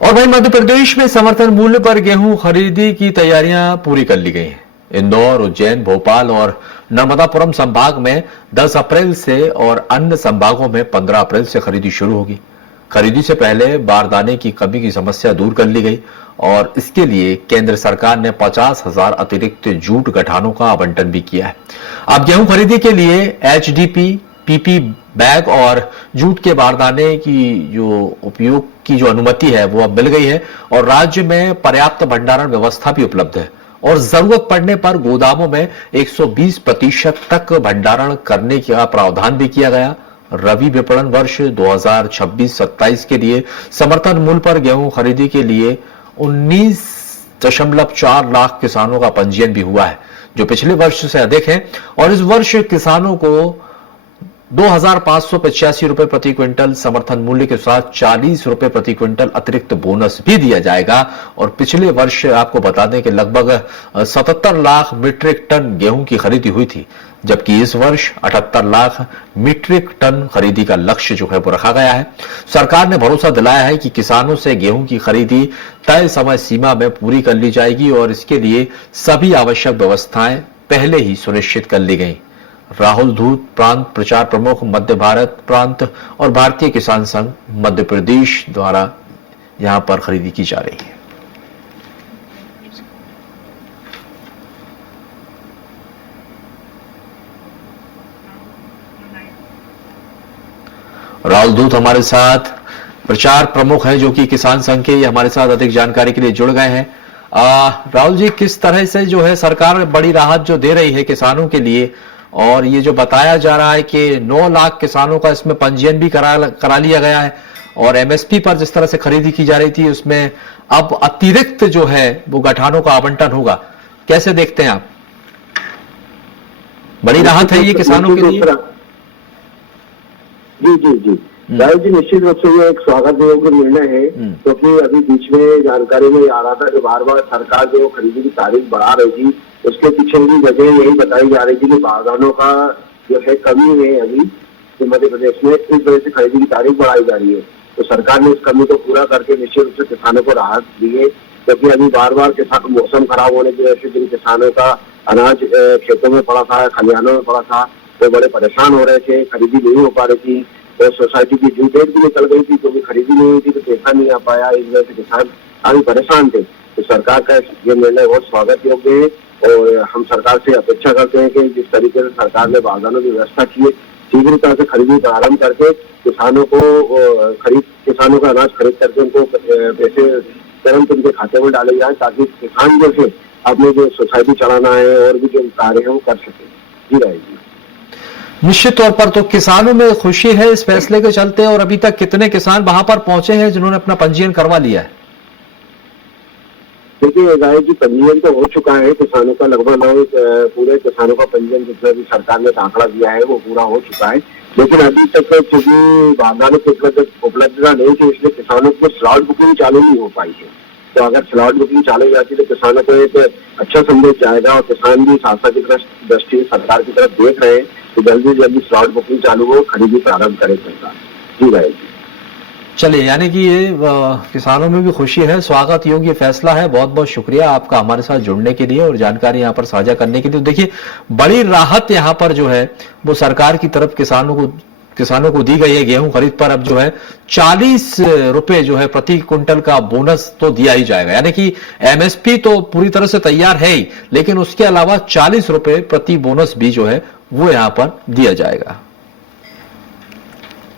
और वहीं मध्य प्रदेश में समर्थन मूल्य पर गेहूं खरीदी की तैयारियां पूरी कर ली गई हैं। इंदौर, उज्जैन, भोपाल और नर्मदापुरम संभाग में 10 अप्रैल से और अन्य संभागों में 15 अप्रैल से खरीदी शुरू होगी। खरीदी से पहले बारदाने की कमी की समस्या दूर कर ली गई और इसके लिए केंद्र सरकार ने 50,000 अतिरिक्त जूट गठानों का आवंटन भी किया है। अब गेहूं खरीदी के लिए एचडीपी, पीपी बैग और जूट के बारदाने की जो उपयोग की जो अनुमति है वो अब मिल गई है और राज्य में पर्याप्त भंडारण व्यवस्था भी उपलब्ध है और जरूरत पड़ने पर गोदामों में 120% तक भंडारण करने का प्रावधान भी किया गया। रबी विपणन वर्ष 2026-27 के लिए समर्थन मूल्य पर गेहूं खरीदी के लिए 19.4 लाख किसानों का पंजीयन भी हुआ है, जो पिछले वर्ष से अधिक है और इस वर्ष किसानों को 2,585 रुपए प्रति क्विंटल समर्थन मूल्य के साथ 40 रुपए प्रति क्विंटल अतिरिक्त बोनस भी दिया जाएगा। और पिछले वर्ष आपको बता दें कि लगभग 77 लाख मीट्रिक टन गेहूं की खरीदी हुई थी, जबकि इस वर्ष 78 लाख मीट्रिक टन खरीदी का लक्ष्य जो है वो रखा गया है। सरकार ने भरोसा दिलाया है कि किसानों से गेहूं की खरीदी तय समय सीमा में पूरी कर ली जाएगी और इसके लिए सभी आवश्यक व्यवस्थाएं पहले ही सुनिश्चित कर ली गई। राहुल धूत, प्रांत प्रचार प्रमुख, मध्य भारत प्रांत और भारतीय किसान संघ मध्य प्रदेश द्वारा यहां पर खरीदी की जा रही है। राहुल धूत हमारे साथ प्रचार प्रमुख है जो कि किसान संघ के, हमारे साथ अधिक जानकारी के लिए जुड़ गए हैं। राहुल जी, किस तरह से जो है सरकार बड़ी राहत जो दे रही है किसानों के लिए, और ये जो बताया जा रहा है कि 9 लाख किसानों का इसमें पंजीयन भी करा लिया गया है और एमएसपी पर जिस तरह से खरीदी की जा रही थी उसमें अब अतिरिक्त जो है वो गठानों का आवंटन होगा, कैसे देखते हैं आप? बड़ी राहत है ये किसानों के लिए? जी जी जी राहुल जी, निश्चित रूप से ये एक स्वागत योग्य निर्णय है, क्योंकि अभी बीच में जानकारी में आ रहा था कि बार बार सरकार जो खरीदी की तारीख बढ़ा रही थी, उसके पीछे भी वजह यही बताई जा रही थी कि बारदानों का जो है कमी है अभी तो मध्य प्रदेश में, इस वजह से खरीदी की तारीख बढ़ाई जा रही है। तो सरकार ने इस कमी को पूरा करके निश्चित रूप से किसानों को राहत दी है, क्योंकि अभी बार बार मौसम खराब होने की वजह से जिन किसानों का अनाज खेतों में पड़ा था, खलिहानों में पड़ा था, तो बड़े परेशान हो रहे थे, खरीदी नहीं हो पा रही थी और सोसाइटी की ड्यू डेट भी निकल गई थी, क्योंकि खरीदी नहीं हुई थी तो पैसा नहीं आ पाया, इस वजह से किसान अभी परेशान थे। तो सरकार का ये निर्णय बहुत स्वागत योग्य है और हम सरकार से अपेक्षा करते हैं कि जिस तरीके से सरकार ने बारदानों की व्यवस्था की है, शीघ्रता से खरीदी प्रारंभ करके किसानों का अनाज खरीद करके उनको पैसे तुरंत उनके खाते में डाले जाए, ताकि किसान जो है अपने जो सोसाइटी चलाना है और भी जो कार्य है वो कर सके। जी रहेगी। निश्चित तौर पर तो किसानों में खुशी है इस फैसले के चलते, और अभी तक कितने किसान वहां पर पहुंचे हैं जिन्होंने अपना पंजीयन करवा लिया है? देखिए राय जी, पंजीयन तो हो चुका है किसानों का, लगभग पूरे किसानों का पंजीयन जितना भी सरकार ने आंकड़ा दिया है वो पूरा हो चुका है, लेकिन अभी तक चूंकि बारदानों की उपलब्धता नहीं थी, इसलिए किसानों को स्लॉट बुकिंग चालू नहीं हो पाई है। तो अगर स्लॉट बुकिंग चालू हो जाती तो किसानों को एक अच्छा संदेश जाएगा और किसान भी शासन की दृष्टि सरकार की तरफ देख रहे हैं तो जल्दी से जल्दी स्लॉट बुकिंग चालू हो, खरीदी प्रारंभ करे सरकार। जी भाई जी। चलिए, यानी कि ये किसानों में भी खुशी है, स्वागत योग्य फैसला है। बहुत बहुत शुक्रिया आपका हमारे साथ जुड़ने के लिए और जानकारी यहाँ पर साझा करने के लिए। देखिए, बड़ी राहत यहाँ पर जो है वो सरकार की तरफ किसानों को दी गई है। गेहूं खरीद पर अब जो है 40 रुपए जो है प्रति क्विंटल का बोनस तो दिया ही जाएगा, यानी कि एमएसपी तो पूरी तरह से तैयार है ही, लेकिन उसके अलावा 40 रुपए प्रति बोनस भी जो है वो यहां पर दिया जाएगा।